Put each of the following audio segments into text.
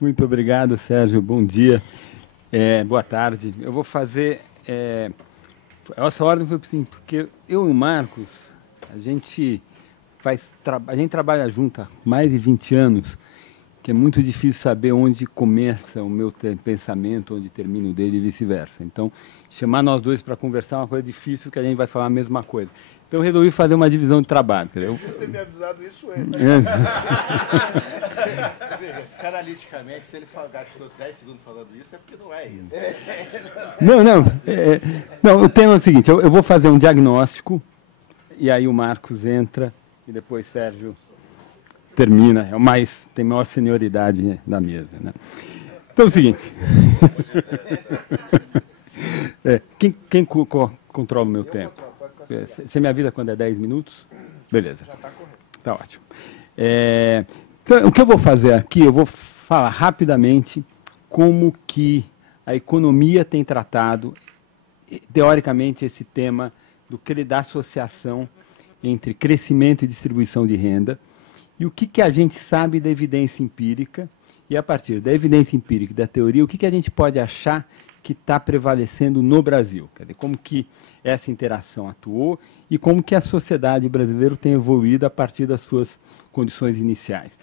Muito obrigado, Sérgio. Bom dia. Boa tarde. Eu vou fazer... essa ordem foi assim, porque eu e o Marcos, a gente trabalha junto há mais de 20 anos, que é muito difícil saber onde começa o meu pensamento, onde termina o dele e vice-versa. Então, chamar nós dois para conversar é uma coisa difícil, que a gente vai falar a mesma coisa. Então, eu resolvi fazer uma divisão de trabalho. Eu ter me avisado isso antes. Analiticamente, se ele gastou 10 segundos falando isso, é porque não é isso. Não, o tema é o seguinte, eu vou fazer um diagnóstico, e aí o Marcos entra, e depois Sérgio termina, tem maior senioridade da mesa. Né? Então é o seguinte, quem controla o meu tempo? Você me avisa quando é 10 minutos? Beleza. Já está correto. Está ótimo. Então, o que eu vou fazer aqui, eu vou falar rapidamente como que a economia tem tratado, teoricamente, esse tema da associação entre crescimento e distribuição de renda, e o que a gente sabe da evidência empírica, e a partir da evidência empírica e da teoria, o que a gente pode achar que está prevalecendo no Brasil. Quer dizer, como que essa interação atuou e como que a sociedade brasileira tem evoluído a partir das suas condições iniciais.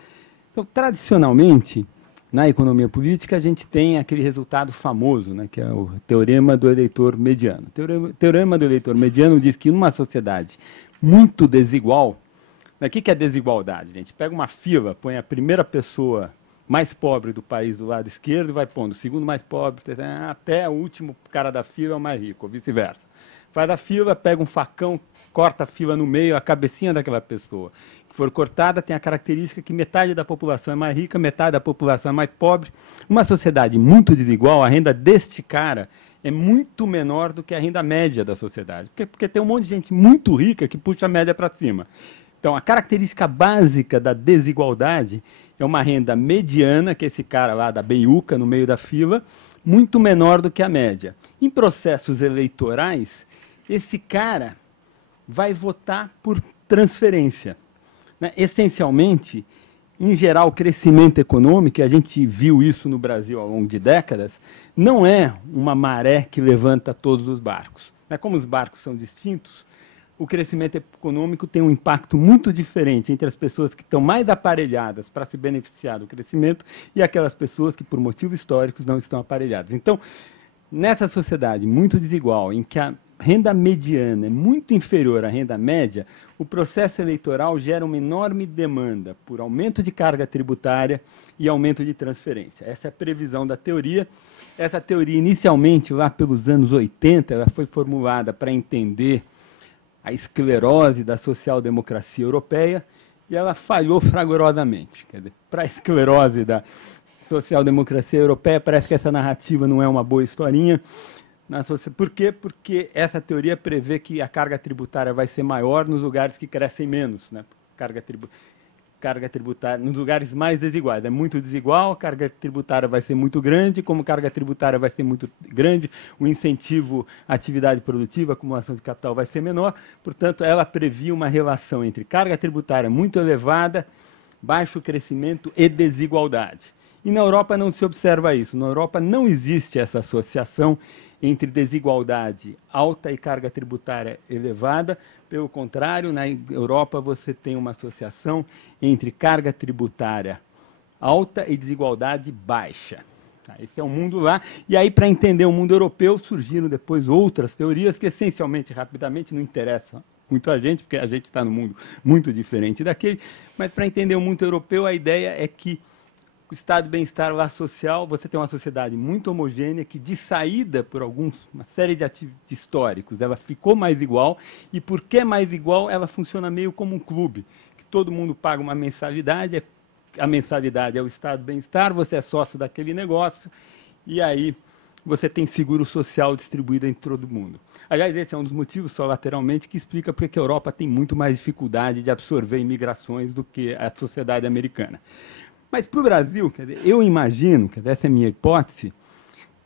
Então, tradicionalmente, na economia política, a gente tem aquele resultado famoso, né, que é o teorema do eleitor mediano. O teorema do eleitor mediano diz que numa sociedade muito desigual, o que é desigualdade? A gente pega uma fila, põe a primeira pessoa mais pobre do país do lado esquerdo e vai pondo o segundo mais pobre, até o último cara da fila é o mais rico, ou vice-versa. Faz a fila, pega um facão, corta a fila no meio, a cabecinha daquela pessoa que for cortada tem a característica que metade da população é mais rica, metade da população é mais pobre. Uma sociedade muito desigual, a renda deste cara é muito menor do que a renda média da sociedade, porque tem um monte de gente muito rica que puxa a média para cima. Então, a característica básica da desigualdade é uma renda mediana, que é esse cara lá da beiuca no meio da fila, muito menor do que a média. Em processos eleitorais, esse cara vai votar por transferência. Né? Essencialmente, em geral, o crescimento econômico, e a gente viu isso no Brasil ao longo de décadas, não é uma maré que levanta todos os barcos. Né? Como os barcos são distintos, o crescimento econômico tem um impacto muito diferente entre as pessoas que estão mais aparelhadas para se beneficiar do crescimento e aquelas pessoas que, por motivos históricos, não estão aparelhadas. Então, nessa sociedade muito desigual, em que a renda mediana é muito inferior à renda média, o processo eleitoral gera uma enorme demanda por aumento de carga tributária e aumento de transferência. Essa é a previsão da teoria. Essa teoria, inicialmente, lá pelos anos 80, ela foi formulada para entender a esclerose da social-democracia europeia, e ela falhou fragorosamente. Quer dizer, para a esclerose da social-democracia europeia, parece que essa narrativa não é uma boa historinha. Por quê? Porque essa teoria prevê que a carga tributária vai ser maior nos lugares que crescem menos. Né? Carga tributária nos lugares mais desiguais. É muito desigual, a carga tributária vai ser muito grande, como carga tributária vai ser muito grande, o incentivo à atividade produtiva, a acumulação de capital vai ser menor, portanto, ela previa uma relação entre carga tributária muito elevada, baixo crescimento e desigualdade. E na Europa não se observa isso. Na Europa não existe essa associação entre desigualdade alta e carga tributária elevada. Pelo contrário, na Europa você tem uma associação entre carga tributária alta e desigualdade baixa. Esse é o mundo lá. E aí, para entender o mundo europeu, surgiram depois outras teorias que, essencialmente, rapidamente, não interessam muito a gente, porque a gente está num mundo muito diferente daquele. Mas, para entender o mundo europeu, a ideia é que o estado de bem-estar lá social, você tem uma sociedade muito homogênea que, de saída, por uma série de históricos, ela ficou mais igual, e porque é mais igual, ela funciona meio como um clube, que todo mundo paga uma mensalidade, a mensalidade é o estado de bem-estar, você é sócio daquele negócio, e aí você tem seguro social distribuído entre todo mundo. Aliás, esse é um dos motivos, só lateralmente, que explica porque a Europa tem muito mais dificuldade de absorver imigrações do que a sociedade americana. Mas para o Brasil, quer dizer, eu imagino, essa é a minha hipótese,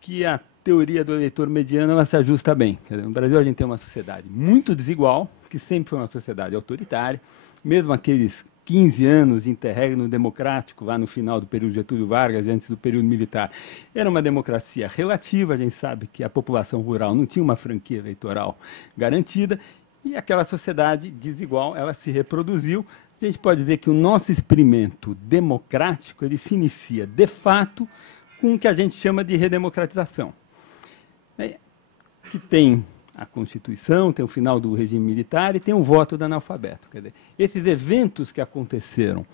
que a teoria do eleitor mediano ela se ajusta bem. Quer dizer, no Brasil a gente tem uma sociedade muito desigual, que sempre foi uma sociedade autoritária, mesmo aqueles 15 anos de interregno democrático, lá no final do período Getúlio Vargas e antes do período militar, era uma democracia relativa. A gente sabe que a população rural não tinha uma franquia eleitoral garantida, e aquela sociedade desigual, ela se reproduziu. A gente pode dizer que o nosso experimento democrático, ele se inicia, de fato, com o que a gente chama de redemocratização, que tem a Constituição, tem o final do regime militar e tem o voto do analfabeto. Quer dizer, esses eventos que aconteceram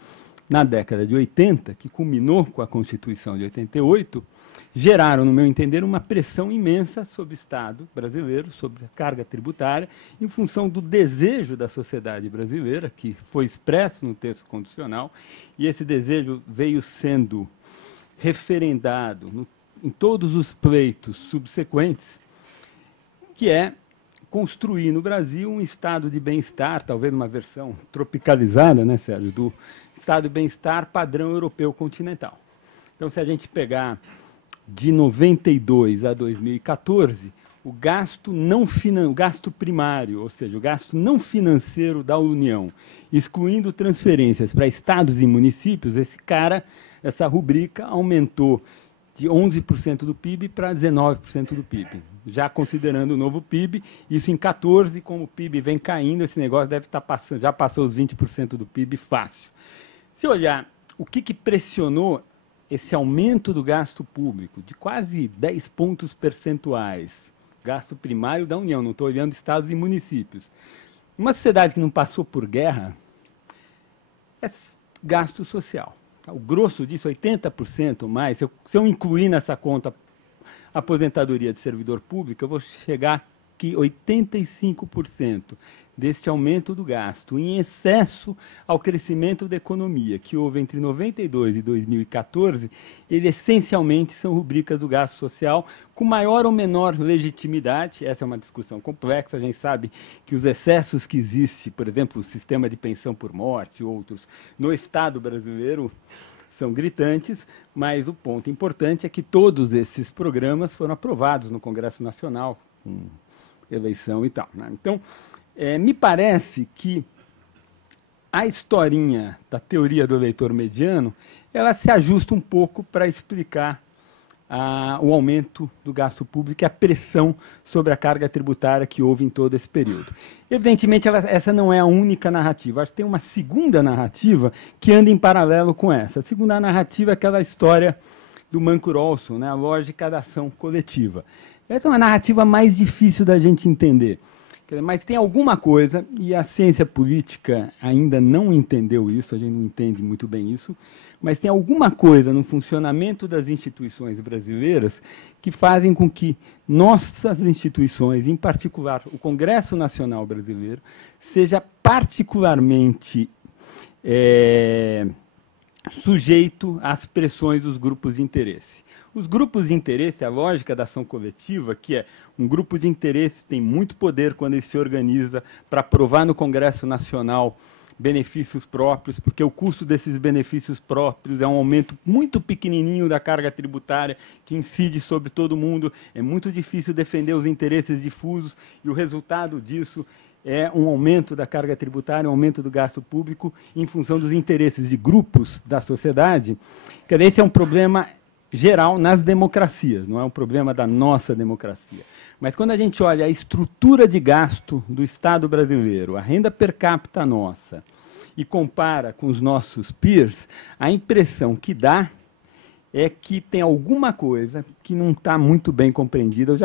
na década de 80, que culminou com a Constituição de 88, geraram, no meu entender, uma pressão imensa sobre o Estado brasileiro, sobre a carga tributária, em função do desejo da sociedade brasileira, que foi expresso no texto constitucional, e esse desejo veio sendo referendado em todos os pleitos subsequentes, que é construir no Brasil um estado de bem-estar, talvez uma versão tropicalizada, né, Sérgio, do estado de bem-estar padrão europeu continental. Então, se a gente pegar de 92 a 2014, o gasto o gasto primário, ou seja, o gasto não financeiro da União, excluindo transferências para estados e municípios, essa rubrica aumentou de 11% do PIB para 19% do PIB. Já considerando o novo PIB, isso em 14, como o PIB vem caindo, esse negócio deve estar passando, já passou os 20% do PIB fácil. Se olhar o que pressionou esse aumento do gasto público de quase 10 pontos percentuais, gasto primário da União, não estou olhando estados e municípios. Uma sociedade que não passou por guerra é gasto social. O grosso disso, 80% mais, se eu incluir nessa conta a aposentadoria de servidor público, eu vou chegar que 85% deste aumento do gasto, em excesso ao crescimento da economia, que houve entre 92 e 2014, ele essencialmente são rubricas do gasto social, com maior ou menor legitimidade. Essa é uma discussão complexa. A gente sabe que os excessos que existem, por exemplo, o sistema de pensão por morte e outros, no Estado brasileiro, são gritantes, mas o ponto importante é que todos esses programas foram aprovados no Congresso Nacional, com eleição e tal, né? Então, me parece que a historinha da teoria do eleitor mediano, ela se ajusta um pouco para explicar o aumento do gasto público e a pressão sobre a carga tributária que houve em todo esse período. Evidentemente, essa não é a única narrativa. Acho que tem uma segunda narrativa que anda em paralelo com essa. A segunda narrativa é aquela história do Mancur Olson, né, a lógica da ação coletiva. Essa é uma narrativa mais difícil da gente entender. Mas tem alguma coisa, e a ciência política ainda não entendeu isso, a gente não entende muito bem isso, mas tem alguma coisa no funcionamento das instituições brasileiras que fazem com que nossas instituições, em particular o Congresso Nacional Brasileiro, seja particularmente sujeito às pressões dos grupos de interesse. Os grupos de interesse, a lógica da ação coletiva, que é um grupo de interesse tem muito poder quando ele se organiza para aprovar no Congresso Nacional benefícios próprios, porque o custo desses benefícios próprios é um aumento muito pequenininho da carga tributária que incide sobre todo mundo. É muito difícil defender os interesses difusos e o resultado disso é um aumento da carga tributária, um aumento do gasto público em função dos interesses de grupos da sociedade. Esse é um problema geral nas democracias, não é um problema da nossa democracia. Mas quando a gente olha a estrutura de gasto do Estado brasileiro, a renda per capita nossa, e compara com os nossos peers, a impressão que dá é que tem alguma coisa que não está muito bem compreendida.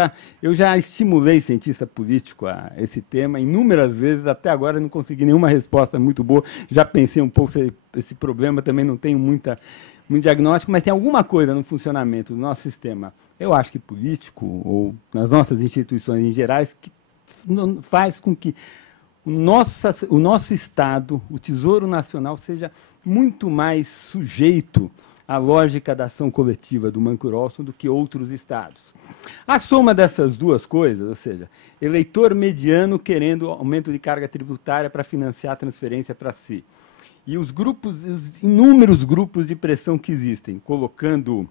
Eu já estimulei cientista político a esse tema inúmeras vezes, até agora não consegui nenhuma resposta muito boa. Já pensei um pouco se esse problema, também não tenho muito diagnóstico, mas tem alguma coisa no funcionamento do nosso sistema, eu acho que político, ou nas nossas instituições em geral, que faz com que o nosso Estado, o Tesouro Nacional, seja muito mais sujeito à lógica da ação coletiva do Mancur Olson do que outros Estados. A soma dessas duas coisas, ou seja, eleitor mediano querendo aumento de carga tributária para financiar a transferência para si, e os inúmeros grupos de pressão que existem, colocando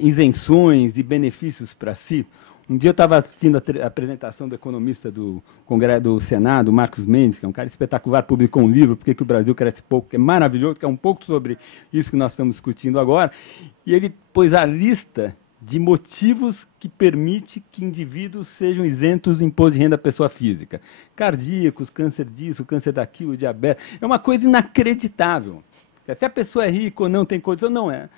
isenções e benefícios para si, Um dia eu estava assistindo a apresentação do economista do Congresso do Senado, Marcos Mendes, que é um cara espetacular, publicou um livro, Por que o Brasil Cresce Pouco, que é maravilhoso, que é um pouco sobre isso que nós estamos discutindo agora, e ele pôs a lista de motivos que permite que indivíduos sejam isentos do imposto de renda à pessoa física. Cardíacos, câncer disso, câncer daquilo, diabetes. É uma coisa inacreditável. Se a pessoa é rica ou não tem condição, não é.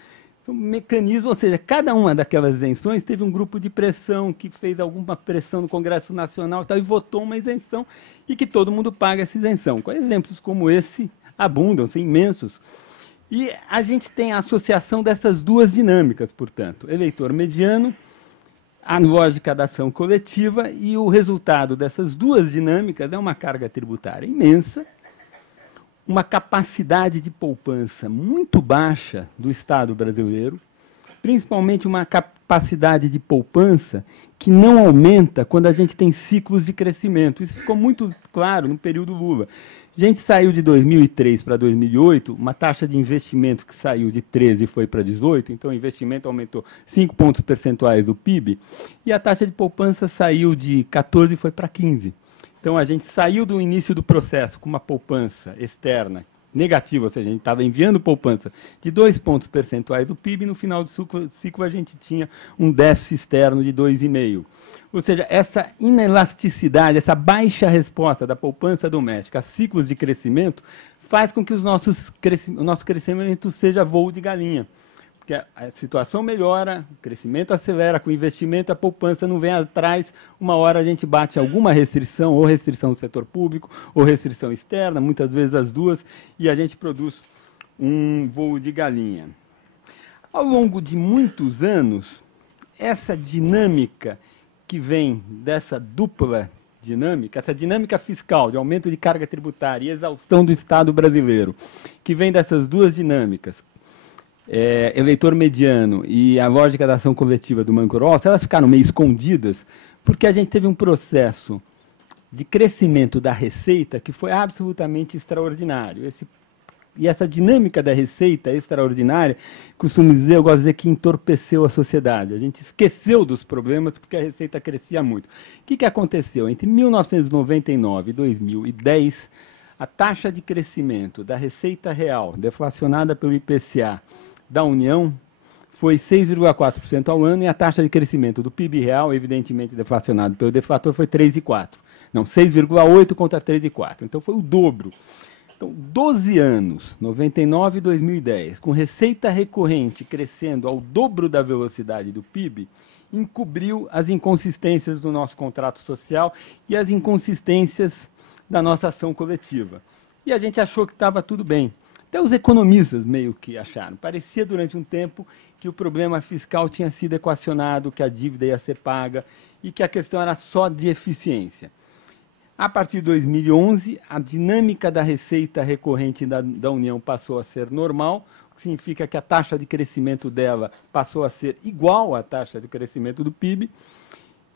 Um mecanismo, ou seja, cada uma daquelas isenções teve um grupo de pressão que fez alguma pressão no Congresso Nacional e votou uma isenção e que todo mundo paga essa isenção. Exemplos como esse abundam, são imensos. E a gente tem a associação dessas duas dinâmicas, portanto, eleitor mediano, a lógica da ação coletiva, e o resultado dessas duas dinâmicas é uma carga tributária imensa, uma capacidade de poupança muito baixa do Estado brasileiro, principalmente uma capacidade de poupança que não aumenta quando a gente tem ciclos de crescimento. Isso ficou muito claro no período Lula. A gente saiu de 2003 para 2008, uma taxa de investimento que saiu de 13 e foi para 18, então o investimento aumentou 5 pontos percentuais do PIB, e a taxa de poupança saiu de 14 e foi para 15. Então, a gente saiu do início do processo com uma poupança externa negativa, ou seja, a gente estava enviando poupança de 2 pontos percentuais do PIB, e no final do ciclo a gente tinha um déficit externo de 2,5. Ou seja, essa inelasticidade, essa baixa resposta da poupança doméstica a ciclos de crescimento faz com que o nosso crescimento seja voo de galinha. Porque a situação melhora, o crescimento acelera, com o investimento a poupança não vem atrás, uma hora a gente bate alguma restrição, ou restrição do setor público, ou restrição externa, muitas vezes as duas, e a gente produz um voo de galinha. Ao longo de muitos anos, essa dinâmica que vem dessa dupla dinâmica, essa dinâmica fiscal de aumento de carga tributária e exaustão do Estado brasileiro, que vem dessas duas dinâmicas, eleitor mediano e a lógica da ação coletiva do Banco Roça, elas ficaram meio escondidas, porque a gente teve um processo de crescimento da receita que foi absolutamente extraordinário. E essa dinâmica da receita extraordinária, costumo dizer, eu gosto de dizer que entorpeceu a sociedade. A gente esqueceu dos problemas porque a receita crescia muito. O que aconteceu? Entre 1999 e 2010, a taxa de crescimento da receita real, deflacionada pelo IPCA, da União, foi 6,4% ao ano, e a taxa de crescimento do PIB real, evidentemente deflacionado pelo deflator, foi 3,4%. Não, 6,8% contra 3,4%. Então, foi o dobro. Então, 12 anos, 99 e 2010, com receita recorrente crescendo ao dobro da velocidade do PIB, encobriu as inconsistências do nosso contrato social e as inconsistências da nossa ação coletiva. E a gente achou que estava tudo bem. Até os economistas meio que acharam. Parecia durante um tempo que o problema fiscal tinha sido equacionado, que a dívida ia ser paga e que a questão era só de eficiência. A partir de 2011, a dinâmica da receita recorrente da União passou a ser normal, o que significa que a taxa de crescimento dela passou a ser igual à taxa de crescimento do PIB,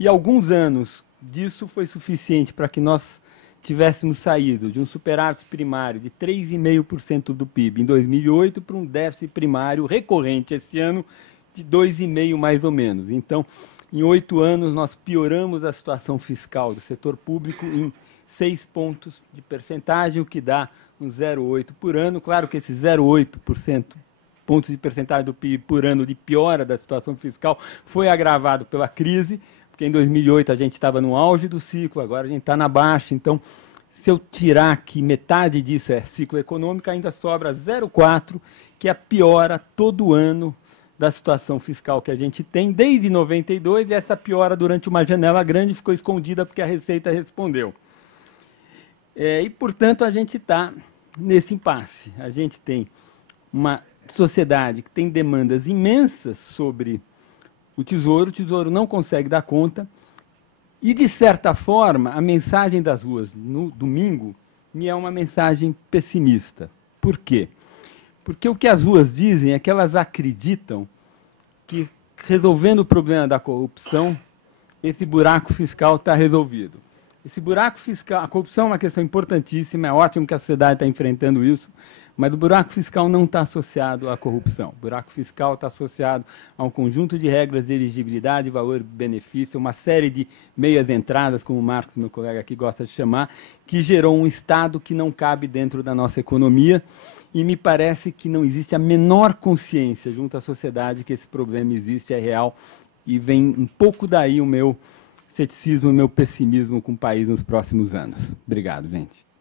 e alguns anos disso foi suficiente para que nós tivéssemos saído de um superávit primário de 3,5% do PIB em 2008 para um déficit primário recorrente esse ano de 2,5% mais ou menos. Então, em 8 anos, nós pioramos a situação fiscal do setor público em 6 pontos de percentagem, o que dá um 0,8% por ano. Claro que esse 0,8% pontos de percentagem do PIB por ano de piora da situação fiscal foi agravado pela crise, porque em 2008 a gente estava no auge do ciclo, agora a gente está na baixa. Então, se eu tirar que metade disso é ciclo econômico, ainda sobra 0,4%, que é a piora todo ano da situação fiscal que a gente tem desde 92, e essa piora durante uma janela grande ficou escondida porque a Receita respondeu. E, portanto, a gente está nesse impasse. A gente tem uma sociedade que tem demandas imensas sobre o Tesouro não consegue dar conta, e, de certa forma, a mensagem das ruas no domingo me é uma mensagem pessimista. Por quê? Porque o que as ruas dizem é que elas acreditam que, resolvendo o problema da corrupção, esse buraco fiscal está resolvido. Esse buraco fiscal, a corrupção é uma questão importantíssima, é ótimo que a sociedade está enfrentando isso, mas o buraco fiscal não está associado à corrupção. O buraco fiscal está associado a um conjunto de regras de elegibilidade, valor, benefício, uma série de meias entradas, como o Marcos, meu colega aqui, gosta de chamar, que gerou um Estado que não cabe dentro da nossa economia, e me parece que não existe a menor consciência junto à sociedade que esse problema existe, é real, e vem um pouco daí o meu ceticismo, o meu pessimismo com o país nos próximos anos. Obrigado, gente.